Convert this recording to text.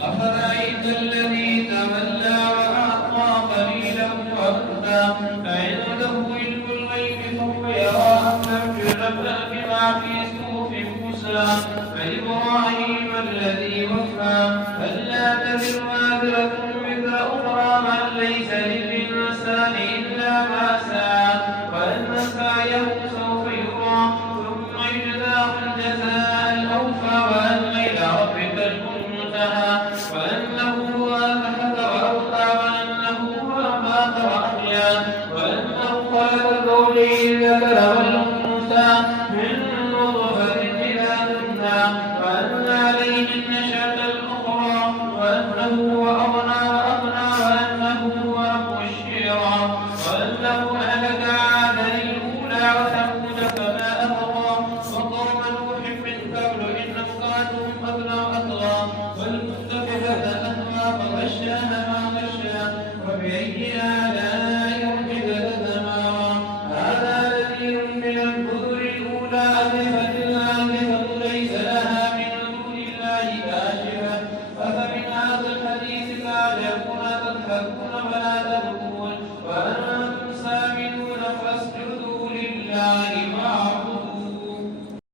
أفرأيت الذي تولى وأعطى قليلا وأكدى أعنده علم الغيب فهو يرى أم لم ينبأ بما في صحف موسى فإبراهيم الذي وفى ألا تزر وازرة